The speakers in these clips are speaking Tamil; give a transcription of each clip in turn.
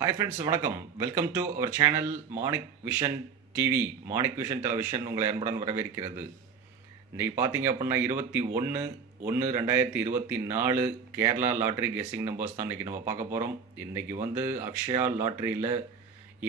ஹாய் ஃப்ரெண்ட்ஸ், வணக்கம். Welcome to our channel Manik vision TV. Manik vision television உங்களை அன்புடன் வரவேற்கிறது. இன்றைக்கி பார்த்தீங்க அப்படின்னா 21/1/2024 கேரளா லாட்ரி கெஸ்ஸிங் நம்பர்ஸ் தான் இன்றைக்கி நம்ம பார்க்க போகிறோம். இன்றைக்கி வந்து அக்ஷயா லாட்ரியில்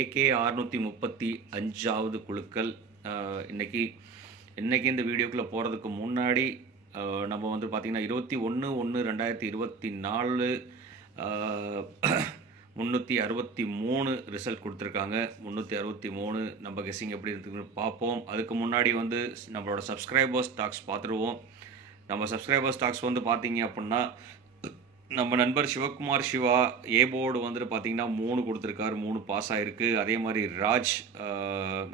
ஏகே 635வது குழுக்கள். இன்றைக்கி இந்த வீடியோக்குள்ளே போகிறதுக்கு முன்னாடி நம்ம வந்து பார்த்திங்கன்னா 21/1/2024 363 ரிசல்ட் கொடுத்துருக்காங்க. 363 நம்ம கெஸ்ஸிங் எப்படி இருக்குன்னு பார்ப்போம். அதுக்கு முன்னாடி வந்து நம்மளோட சப்ஸ்கிரைபர்ஸ் டாக்ஸ் பார்த்துருவோம். நம்ம சப்ஸ்கிரைபர்ஸ் டாக்ஸ் வந்து பார்த்தீங்க அப்படின்னா, நம்ம நண்பர் சிவகுமார் சிவா ஏ போர்டு வந்துட்டு பார்த்தீங்கன்னா 3 கொடுத்துருக்காரு, 3 பாஸ் ஆகிருக்கு. அதே மாதிரி ராஜ்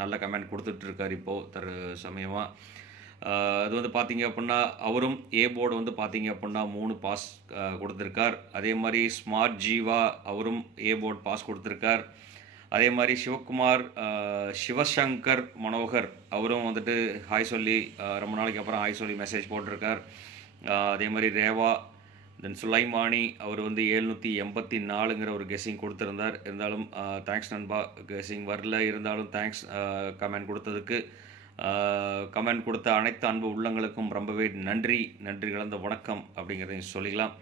நல்ல கமெண்ட் கொடுத்துட்ருக்கார் இப்போது சமயமாக. அது வந்து பார்த்தீங்க அப்படின்னா அவரும் ஏ போர்டு வந்து பார்த்தீங்க அப்படின்னா 3 பாஸ் கொடுத்துருக்கார். அதே மாதிரி ஸ்மார்ட் ஜீவா அவரும் ஏ போர்டு பாஸ் கொடுத்துருக்கார். அதே மாதிரி சிவகுமார் சிவசங்கர் மனோகர் அவரும் வந்துட்டு ஹாய் சொல்லி ரொம்ப நாளைக்கு அப்புறம் ஹாய் சொல்லி மெசேஜ் போட்டிருக்கார். அதே மாதிரி ரேவா தென் சுலைமானி அவர் வந்து 784ங்கிற ஒரு கெஸ்ஸிங் கொடுத்துருந்தார். இருந்தாலும் தேங்க்ஸ் நண்பா, கெஸ்ஸிங் வரல, இருந்தாலும் தேங்க்ஸ் கமெண்ட் கொடுத்ததுக்கு. கமெண்ட் கொடுத்த அனைத்து அன்பு உள்ளங்களுக்கும் ரொம்பவே நன்றி கலந்த வணக்கம் அப்படிங்கிறதையும் சொல்லிக்கலாம்.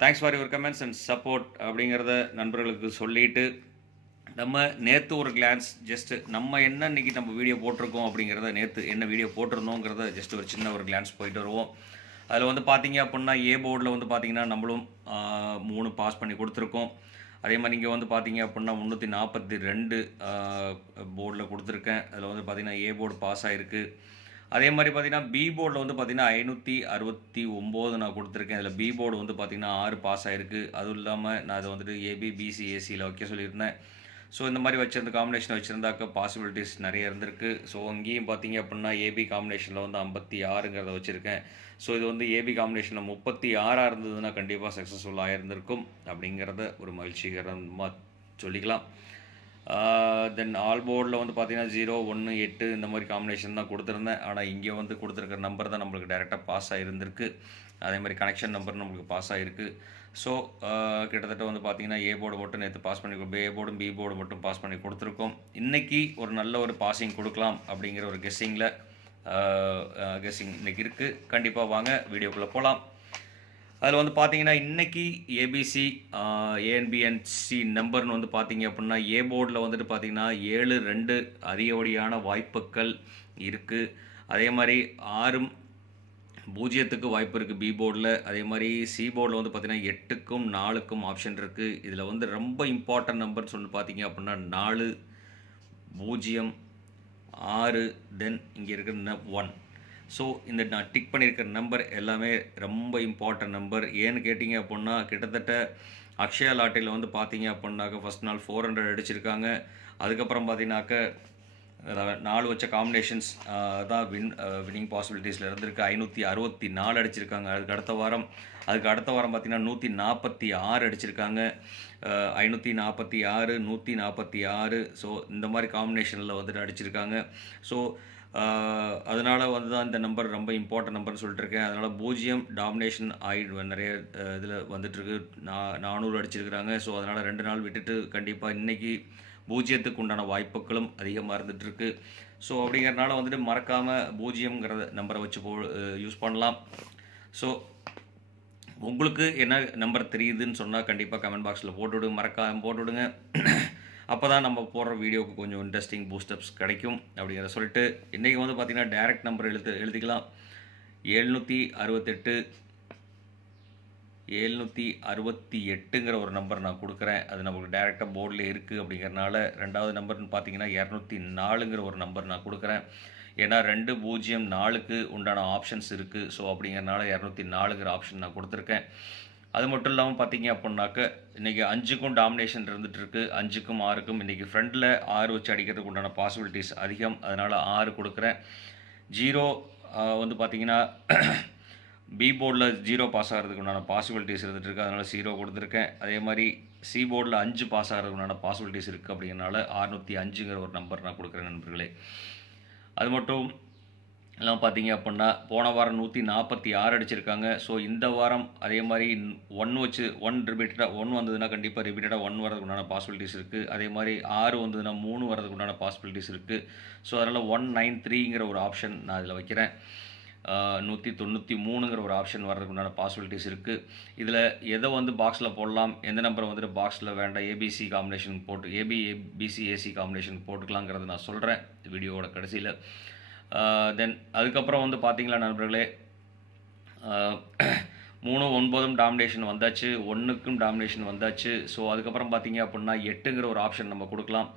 Thanks for your comments and support அப்படிங்கிறத நண்பர்களுக்கு சொல்லிவிட்டு, நம்ம நேற்று ஒரு கிளான்ஸ் ஜஸ்ட்டு நம்ம என்ன இன்றைக்கி நம்ம வீடியோ போட்டிருக்கோம் அப்படிங்கிறத, நேற்று என்ன வீடியோ போட்டிருந்தோங்கிறத ஜஸ்ட் ஒரு சின்ன ஒரு கிளான்ஸ் போயிட்டு வருவோம். அதில் வந்து பார்த்தீங்க அப்படின்னா ஏ போர்டில் வந்து பார்த்திங்கன்னா நம்மளும் 3 பாஸ் பண்ணி கொடுத்துருக்கோம். அதே மாதிரி இங்கே வந்து பார்த்தீங்க அப்படின்னா 342 போர்டில் கொடுத்துருக்கேன். அதில் வந்து பார்த்திங்கன்னா ஏ போர்டு பாஸ் ஆகிருக்கு. அதே மாதிரி பார்த்திங்கன்னா பி போர்டில் வந்து பார்த்திங்கன்னா 569 நான் கொடுத்துருக்கேன். அதில் பி போர்டு வந்து பார்த்திங்கன்னா 6 பாஸ் ஆகிருக்கு. அதுவும் இல்லாமல் நான் அதை வந்துட்டு ஏபி பிசி ஏசியில் வைக்க சொல்லியிருந்தேன். ஸோ இந்த மாதிரி வச்சுருந்த காம்பினேஷன் வச்சுருந்தாக்க பாசிபிலிட்டிஸ் நிறைய இருந்திருக்கு. ஸோ அங்கேயும் பார்த்தீங்க அப்படின்னா ஏபி காம்பினேஷனில் வந்து 56ங்கிறத வச்சுருக்கேன். ஸோ இது வந்து ஏபி காம்பினேஷனில் 36 இருந்ததுன்னா கண்டிப்பாக சக்ஸஸ்ஃபுல்லாக இருந்திருக்கும் அப்படிங்கிறத ஒரு மகிழ்ச்சிகரமாக சொல்லிக்கலாம். தென் ஆல் போர்டில் வந்து பார்த்திங்கன்னா 0, 1, 8 இந்த மாதிரி காம்பினேஷன் தான் கொடுத்துருந்தேன். ஆனால் இங்கே வந்து கொடுத்துருக்கிற நம்பர் தான் நம்மளுக்கு டேரெக்டாக பாஸ் ஆகிருந்திருக்கு. அதே மாதிரி கனெக்ஷன் நம்பர் நம்மளுக்கு பாஸ் ஆகிருக்கு. ஸோ கிட்டத்தட்ட வந்து பார்த்திங்கன்னா ஏ போர்டு மட்டும் நேற்று பாஸ் பண்ணி ஏ போர்டும் பி போர்டு மட்டும் பாஸ் பண்ணி கொடுத்துருக்கோம். இன்றைக்கி ஒரு நல்ல ஒரு பாசிங் கொடுக்கலாம் அப்படிங்கிற ஒரு கெஸ்ஸிங் இன்றைக்கி இருக்குது. கண்டிப்பாக வாங்க வீடியோக்குள்ளே போகலாம். அதில் வந்து பார்த்தீங்கன்னா இன்றைக்கி ஏபிசி ஏஎன்பிஎன்சி நம்பர்னு வந்து பார்த்தீங்க அப்படின்னா ஏ போர்டில் வந்துட்டு பார்த்திங்கன்னா 7, 2 அதிகப்படியான வாய்ப்புகள் இருக்குது. அதே மாதிரி 6, 0க்கு வாய்ப்பு இருக்குது பி போர்டில். அதே மாதிரி சி போர்டில் வந்து பார்த்திங்கன்னா 8க்கும் 4க்கும் ஆப்ஷன் இருக்குது. இதில் வந்து ரொம்ப இம்பார்ட்டன்ட் நம்பர்னு சொல்லி பார்த்தீங்க அப்படின்னா 4, 0, 6 தென் இங்கே இருக்கிற 1. ஸோ இந்த நான் டிக் பண்ணியிருக்கிற நம்பர் எல்லாமே ரொம்ப இம்பார்ட்டன்ட் நம்பர். ஏன்னு கேட்டிங்க அப்படின்னா கிட்டத்தட்ட அக்ஷயா லாட்டரியில் வந்து பார்த்தீங்க அப்படின்னாக்க ஃபஸ்ட் நாள் 400 அடிச்சிருக்காங்க. அதுக்கப்புறம் பார்த்தீங்கன்னாக்க 4 வச்ச காம்பினேஷன்ஸ் தான் வின்னிங் பாசிபிலிட்டிஸில் இருந்திருக்கு. 564 அடிச்சிருக்காங்க. அதுக்கு அடுத்த வாரம் பார்த்திங்கன்னா 146 அடிச்சிருக்காங்க. 546, 146. ஸோ இந்த மாதிரி காம்பினேஷனில் வந்துட்டு அடிச்சிருக்காங்க. ஸோ அதனால் வந்து தான் இந்த நம்பர் ரொம்ப இம்பார்ட்டன்ட் நம்பர்னு சொல்லிட்டுருக்கேன். அதனால் 0 டாமினேஷன் நிறைய இதில் வந்துட்டுருக்கு. 400 அடிச்சிருக்கிறாங்க. ஸோ அதனால் 2 நாள் விட்டுட்டு கண்டிப்பாக இன்றைக்கி 0க்கு உண்டான வாய்ப்புகளும் அதிகமாக இருந்துகிட்ருக்கு. ஸோ அப்படிங்கிறனால வந்துட்டு மறக்காமல் 0ங்கிற நம்பரை வச்சு யூஸ் பண்ணலாம். ஸோ உங்களுக்கு என்ன நம்பர் தெரியுதுன்னு சொன்னால் கண்டிப்பாக கமெண்ட் பாக்ஸில் மறக்காமல் போட்டுவிடுங்க. அப்போ தான் நம்ம போடுற வீடியோவுக்கு கொஞ்சம் இன்ட்ரெஸ்டிங் பூஸ்டப்ஸ் கிடைக்கும் அப்படிங்கிற சொல்லிட்டு இன்றைக்கி வந்து பார்த்திங்கன்னா டைரக்ட் நம்பர் எழுதிக்கலாம். 768ங்கிற ஒரு நம்பர் நான் கொடுக்குறேன். அது நமக்கு டைரெக்டாக போர்டில் இருக்குது அப்படிங்கிறனால. ரெண்டாவது நம்பர்னு பார்த்தீங்கன்னா 204ங்கிற ஒரு நம்பர் நான் கொடுக்குறேன். ஏன்னா 2, 0, 4க்கு உண்டான ஆப்ஷன்ஸ் இருக்குது. ஸோ அப்படிங்கிறனால 204ங்கிற ஆப்ஷன் நான் கொடுத்துருக்கேன். அது மட்டும் இல்லாமல் பார்த்தீங்க அப்படின்னாக்க இன்றைக்கி 5க்கும் டாமினேஷன் இருந்துகிட்ருக்கு. 5க்கும் 6க்கும் இன்றைக்கி ஃப்ரண்டில் 6 வச்சு அடிக்கிறதுக்கு உண்டான பாசிபிலிட்டிஸ் அதிகம். அதனால் 6 கொடுக்குறேன். 0 வந்து பார்த்திங்கன்னா பி போர்டில் 0 பாஸ் ஆகிறதுக்கு உண்டான பாசிபிலிட்டிஸ் இருந்துகிட்ருக்கு. அதனால் 0 கொடுத்துருக்கேன். அதே மாதிரி சி போர்டில் 5 பாஸ் ஆகிறதுக்கு உண்டான பாசிபிலிட்டிஸ் இருக்குது. அப்படிங்கிறனால 605ங்கிற ஒரு நம்பர் நான் கொடுக்குறேன் நண்பர்களே. அது மட்டும் எல்லாம் பார்த்தீங்க அப்படின்னா போன வாரம் 146 அடிச்சிருக்காங்க. ஸோ இந்த வாரம் அதே மாதிரி 1 வச்சு 1 ரிப்பீட்டடாக 1 வந்ததுன்னா கண்டிப்பாக ரிப்பீட்டடாக 1 வரதுக்கு உண்டான பாசிபிலிட்டிஸ் இருக்குது. அதே மாதிரி 6 வந்ததுன்னா 3 வரதுக்கு உண்டான பாசிபிலிட்டிஸ் இருக்குது. ஸோ அதனால் 193ங்கிற ஒரு ஆப்ஷன் நான் இதில் வைக்கிறேன். 193ங்கிற ஒரு ஆப்ஷன் வர்றதுக்கு உண்டான பாசிபிலிட்டிஸ் இருக்குது. இதில் எதை வந்து பாக்ஸில் போடலாம், எந்த நம்பரை வந்துட்டு பாக்ஸில் வேண்டாம் ஏபிசி காம்பினேஷன் போட்டு ஏபிசி ஏசி காம்பினேஷன் போட்டுக்கலாங்கிறத நான் சொல்கிறேன் வீடியோவோட கடைசியில். தென் அதுக்கப்புறம் வந்து பார்த்தீங்களா நண்பர்களே, 3 9 டாமினேஷன் வந்தாச்சு, 1க்கும் டாமினேஷன் வந்தாச்சு. ஸோ அதுக்கப்புறம் பார்த்தீங்க அப்படின்னா 8ங்கிற ஒரு ஆப்ஷன் நம்ம கொடுக்கலாம்.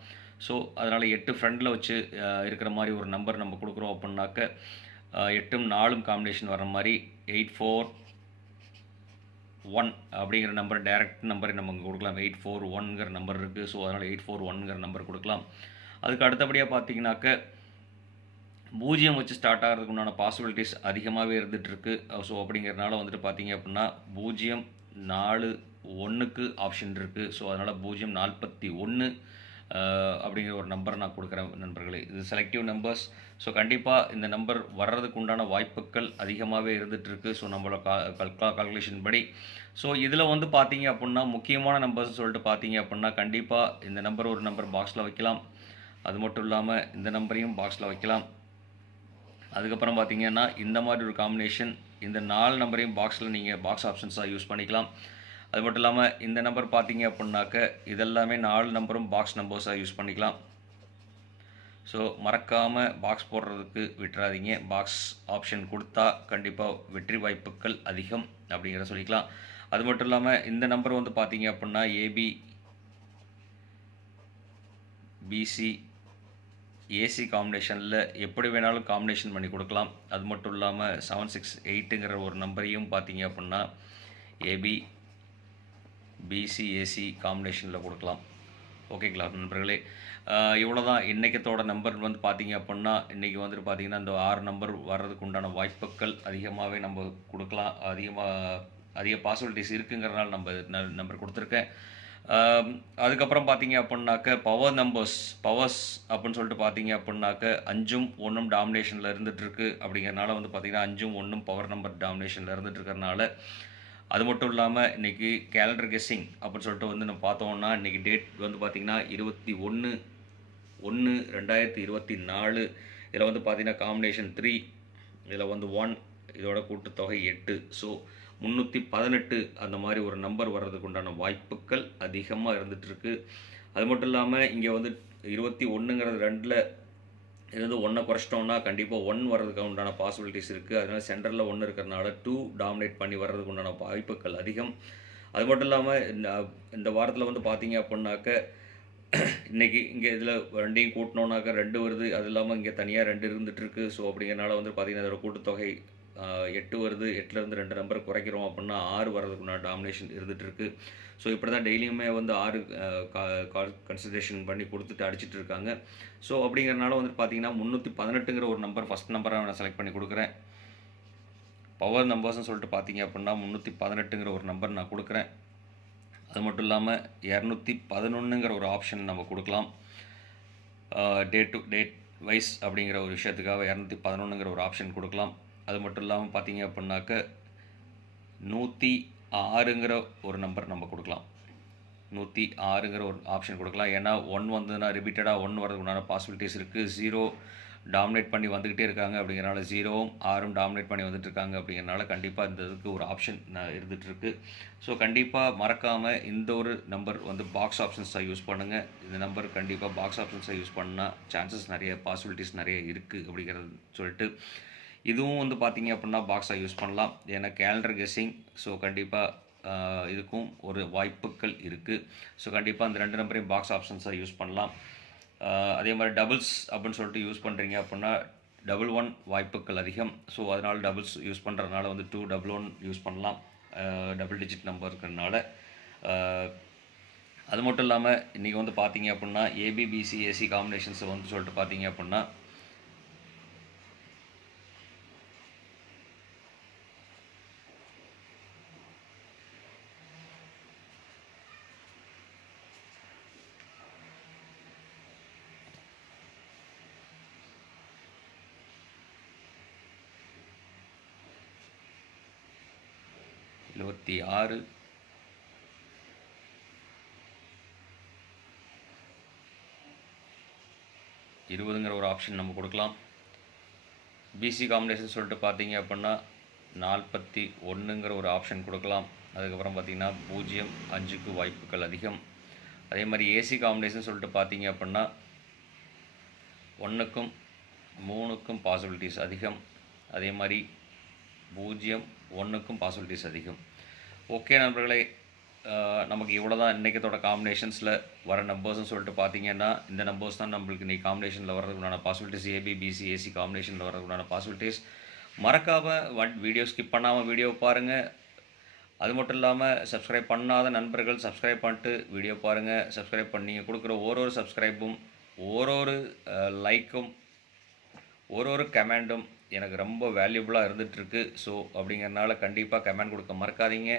ஸோ அதனால் 8 ஃப்ரண்டில் வச்சு இருக்கிற மாதிரி ஒரு நம்பர் நம்ம கொடுக்குறோம் அப்படின்னாக்க 8ம் 4ம் காம்பினேஷன் வர மாதிரி 841 அப்படிங்கிற நம்பர் டைரக்ட் நம்பரை நம்ம இங்கே கொடுக்கலாம். 841ங்கிற நம்பர் இருக்குது. ஸோ அதனால் 841ங்கிற நம்பர் கொடுக்கலாம். அதுக்கு அடுத்தபடியாக பார்த்தீங்கன்னாக்க 0 வச்சு ஸ்டார்ட் ஆகிறதுக்கு உண்டான பாசிபிலிட்டிஸ் அதிகமாகவே இருந்துகிட்ருக்கு. ஸோ அப்படிங்கிறனால வந்துட்டு பார்த்தீங்க அப்படின்னா 0 4 1க்கு ஆப்ஷன் இருக்குது. ஸோ அதனால் 041 அப்படிங்கிற ஒரு நம்பர் நான் கொடுக்குறேன் நண்பர்களே. இது செலக்டிவ் நம்பர்ஸ். ஸோ கண்டிப்பாக இந்த நம்பர் வர்றதுக்கு உண்டான வாய்ப்புகள் அதிகமாகவே இருந்துகிட்ருக்கு. ஸோ நம்மளோட கால்குலேஷன் படி. ஸோ இதில் வந்து பார்த்தீங்க அப்படின்னா முக்கியமான நம்பர்ஸ் சொல்லிட்டு பார்த்தீங்க அப்படின்னா கண்டிப்பாக இந்த நம்பர் ஒரு நம்பர் பாக்ஸில் வைக்கலாம். அது மட்டும் இல்லாமல் இந்த நம்பரையும் பாக்ஸில் வைக்கலாம். அதுக்கப்புறம் பார்த்தீங்கன்னா இந்த மாதிரி ஒரு காம்பினேஷன், இந்த 4 நம்பரையும் பாக்ஸில் நீங்கள் பாக்ஸ் ஆப்ஷன்ஸாக யூஸ் பண்ணிக்கலாம். அது மட்டும் இல்லாமல் இந்த நம்பர் பார்த்தீங்க அப்படின்னாக்க இதெல்லாமே 4 நம்பரும் பாக்ஸ் நம்பர்ஸாக யூஸ் பண்ணிக்கலாம். ஸோ மறக்காமல் பாக்ஸ் போடுறதுக்கு விட்டுறாதீங்க. பாக்ஸ் ஆப்ஷன் கொடுத்தா கண்டிப்பாக வெற்றி வாய்ப்புகள் அதிகம் அப்படிங்கிறத சொல்லிக்கலாம். அது மட்டும் இல்லாமல் இந்த நம்பர் வந்து பார்த்தீங்க அப்படின்னா பிசி ஏசி காம்பினேஷனில் எப்படி வேணாலும் காம்பினேஷன் பண்ணி கொடுக்கலாம். அது மட்டும் இல்லாமல் 768ங்கிற ஒரு நம்பரையும் பார்த்தீங்க அப்படின்னா பிசி ஏசி காம்பினேஷனில் கொடுக்கலாம். ஓகேங்களா நண்பர்களே, இவ்வளோ தான் இன்றைக்கத்தோட நம்பர் வந்து பார்த்தீங்க அப்படின்னா இன்றைக்கி வந்துட்டு பார்த்திங்கன்னா இந்த 6 நம்பர் வர்றதுக்கு உண்டான வாய்ப்புகள் அதிகமாகவே நம்ம கொடுக்கலாம். அதிக பாசிபிலிட்டிஸ் இருக்குங்கிறனால நம்பர் கொடுத்துருக்கேன். அதுக்கப்புறம் பார்த்தீங்க அப்படின்னாக்க பவர்ஸ் அப்படின்னு சொல்லிட்டு பார்த்தீங்க அப்படின்னாக்க 5ம் 1ம் டாமினேஷனில் இருந்துகிட்ருக்கு. அப்படிங்கிறனால வந்து பார்த்திங்கன்னா 5ம் 1ம் பவர் நம்பர் டாமினேஷனில் இருந்துகிட்ருக்கறனால, அது மட்டும் இல்லாமல் இன்றைக்கி கேலண்டர் கெஸ்ஸிங் அப்படின்னு சொல்லிட்டு வந்து நம்ம பார்த்தோம்னா இன்றைக்கி டேட் வந்து பார்த்திங்கன்னா 21/1/2024. இதில் வந்து பார்த்திங்கன்னா காம்பினேஷன் 3, இதில் வந்து 1, இதோட கூட்டுத்தொகை 8. ஸோ 318 அந்த மாதிரி ஒரு நம்பர் வர்றதுக்கு உண்டான வாய்ப்புகள் அதிகமாக இருந்துகிட்ருக்கு. அது மட்டும் இல்லாமல் இங்கே வந்து 21ங்கிறது 2ல் இருந்து 1 குறைச்சிட்டோம்னா கண்டிப்பாக 1 வர்றதுக்கு உண்டான பாசிபிலிட்டிஸ் இருக்குது. அதனால் சென்டரில் 1 இருக்கிறனால 2 டாமினேட் பண்ணி வர்றதுக்கு உண்டான வாய்ப்புகள் அதிகம். அது மட்டும் இல்லாமல் இந்த வாரத்தில் வந்து பார்த்தீங்க அப்படின்னாக்க இன்றைக்கி இங்கே இதில் 2யும் கூட்டினோன்னாக்கா 2 வருது. அது இல்லாமல் இங்கே தனியாக 2 இருந்துகிட்ருக்கு. ஸோ அப்படிங்கிறனால வந்து பார்த்திங்கன்னா அதோட கூட்டுத்தொகை 8 வருது. 8லேருந்து 2 நம்பர் குறைக்கிறோம் அப்படின்னா 6 வர்றதுக்குண்டான டாமினேஷன் இருந்துகிட்ருக்கு. ஸோ இப்படி தான் டெய்லியுமே வந்து 6 கன்சிடரேஷன் பண்ணி கொடுத்துட்டு அடிச்சிட்டு இருக்காங்க. ஸோ அப்படிங்கிறனால வந்து பார்த்தீங்கன்னா 318ங்கிற ஒரு நம்பர் ஃபஸ்ட் நம்பராக நான் செலக்ட் பண்ணி கொடுக்குறேன். பவர் நம்பர்ஸ்னு சொல்லிட்டு பார்த்தீங்க அப்படின்னா 318ங்கிற ஒரு நம்பர் நான் கொடுக்குறேன். அது மட்டும் இல்லாமல் 211ங்கிற ஒரு ஆப்ஷன் நம்ம கொடுக்கலாம். டேட் டு டேட் வைஸ் அப்படிங்கிற ஒரு விஷயத்துக்காக 211ங்கிற ஒரு ஆப்ஷன் கொடுக்கலாம். அது மட்டும் இல்லாமல் பார்த்தீங்க அப்படின்னாக்க 106ங்கிற ஒரு நம்பர் நம்ம கொடுக்கலாம். 106ங்கிற ஒரு ஆப்ஷன் கொடுக்கலாம். ஏன்னா 1 வந்ததுன்னா ரிப்பீட்டடாக 1 வரதுக்கு உண்டான பாசிபிலிட்டிஸ் இருக்குது. 0 டாமினேட் பண்ணி வந்துக்கிட்டே இருக்காங்க. அப்படிங்கிறனால 0ம் 6ம் டாமினேட் பண்ணி வந்துட்டு இருக்காங்க. அப்படிங்கிறனால கண்டிப்பாக இந்த இதுக்கு ஒரு ஆப்ஷன் இருந்துகிட்ருக்கு. ஸோ கண்டிப்பாக மறக்காமல் இந்த ஒரு நம்பர் வந்து பாக்ஸ் ஆப்ஷன்ஸாக யூஸ் பண்ணுங்கள். இந்த நம்பர் கண்டிப்பாக பாக்ஸ் ஆப்ஷன்ஸாக யூஸ் பண்ணால் சான்சஸ் நிறைய, பாசிபிலிட்டிஸ் நிறைய இருக்குது அப்படிங்கிறது சொல்லிட்டு இதுவும் வந்து பார்த்திங்க அப்படின்னா பாக்ஸாக யூஸ் பண்ணலாம். ஏன்னா கேலண்டர் கெஸ்ஸிங். ஸோ கண்டிப்பாக இதுக்கும் ஒரு வாய்ப்புகள் இருக்குது. ஸோ கண்டிப்பாக அந்த 2 நம்பரையும் பாக்ஸ் ஆப்ஷன்ஸாக யூஸ் பண்ணலாம். அதே மாதிரி டபுள்ஸ் அப்படின்னு சொல்லிட்டு யூஸ் பண்ணுறீங்க அப்படின்னா 11 வாய்ப்புகள் அதிகம். ஸோ அதனால் டபுள்ஸ் யூஸ் பண்ணுறதுனால வந்து 211 யூஸ் பண்ணலாம். டபுள் டிஜிட் நம்பர் இருக்கிறதுனால. அது மட்டும் இல்லாமல் இன்றைக்கி வந்து பார்த்தீங்க அப்படின்னா ஏபிபிசி ஏசி காம்பினேஷன்ஸை வந்து சொல்லிட்டு பார்த்தீங்க அப்படின்னா 26 20ங்கிற ஒரு ஆப்ஷன் நம்ம கொடுக்கலாம். பிசி காம்பினேஷன் சொல்லிட்டு பார்த்தீங்க அப்படின்னா 41ங்கிற ஒரு ஆப்ஷன் கொடுக்கலாம். அதுக்கப்புறம் பார்த்தீங்கன்னா 0 5க்கு வாய்ப்புகள் அதிகம். அதே மாதிரி ஏசி காம்பினேஷன் சொல்லிட்டு பார்த்தீங்க அப்படின்னா 1க்கும் 3க்கும் பாசிபிலிட்டிஸ் அதிகம். அதே மாதிரி 0 1க்கும் பாசிபிலிட்டிஸ் அதிகம். ஓகே நண்பர்களே, நமக்கு இவ்வளோ தான் இன்றைக்கத்தோட காம்பினேஷன்ஸில் வர நம்பர்ஸ்னு சொல்லிட்டு பார்த்தீங்கன்னா இந்த நம்பர்ஸ் தான் நம்மளுக்கு இன்றைக்கி காம்பினேஷனில் வர்றதுக்குண்டான பாசிபிலிட்டிஸ். ஏபி பிசி ஏசி காம்பினேஷனில் வர்றதுக்குண்டான பாசிபிலிட்டிஸ். மறக்காமல் வீடியோ ஸ்கிப் பண்ணாமல் வீடியோ பாருங்கள். அது மட்டும் இல்லாமல் சப்ஸ்கிரைப் பண்ணாத நண்பர்கள் சப்ஸ்கிரைப் பண்ணிட்டு வீடியோ பாருங்கள். சப்ஸ்கிரைப் பண்ணி கொடுக்குற ஒரு சப்ஸ்கிரைப்பும் ஒரு லைக்கும் ஒரு கமெண்டும் எனக்கு ரொம்ப வேல்யூபுளாக இருந்துகிட்ருக்கு. ஸோ அப்படிங்கிறனால கண்டிப்பாக கமெண்ட் கொடுக்க மறக்காதீங்க.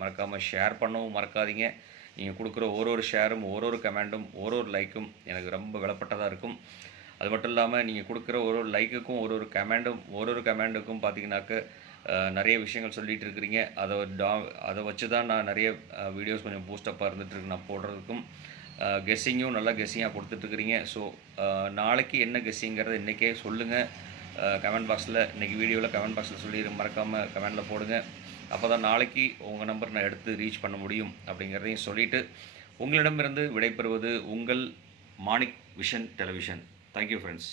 மறக்காமல் ஷேர் பண்ணவும் மறக்காதீங்க. நீங்கள் கொடுக்குற ஒரு ஷேரும் ஒரு கமெண்டும் ஒரு லைக்கும் எனக்கு ரொம்ப விலைப்பட்டதாக இருக்கும். அது மட்டும் இல்லாமல் நீங்கள் கொடுக்குற ஒரு லைக்குக்கும் ஒரு கமெண்டுக்கும் பார்த்தீங்கன்னாக்க நிறைய விஷயங்கள் சொல்லிகிட்டு இருக்கிறீங்க. அதை வச்சு தான் நான் நிறைய வீடியோஸ் கொஞ்சம் பூஸ்டப்பாக இருந்துகிட்ருக்கு நான் போடுறதுக்கும். கெஸ்ஸிங்கும் நல்லா கெஸ்ஸிங்காக கொடுத்துட்ருக்குறீங்க. ஸோ நாளைக்கு என்ன கெஸ்ஸிங்கிறத இன்றைக்கே சொல்லுங்கள். கமெண்ட் பாக்ஸில் இன்றைக்கி வீடியோவில் கமெண்ட் பாக்ஸில் சொல்லிடுங்க. மறக்காமல் கமெண்டில் போடுங்க. அப்போ தான் நாளைக்கு உங்கள் நம்பர் நான் எடுத்து ரீச் பண்ண முடியும் அப்படிங்கிறதையும் சொல்லிவிட்டு உங்களிடமிருந்து விடைபெறுவது உங்கள் Manik vision television. Thank you friends.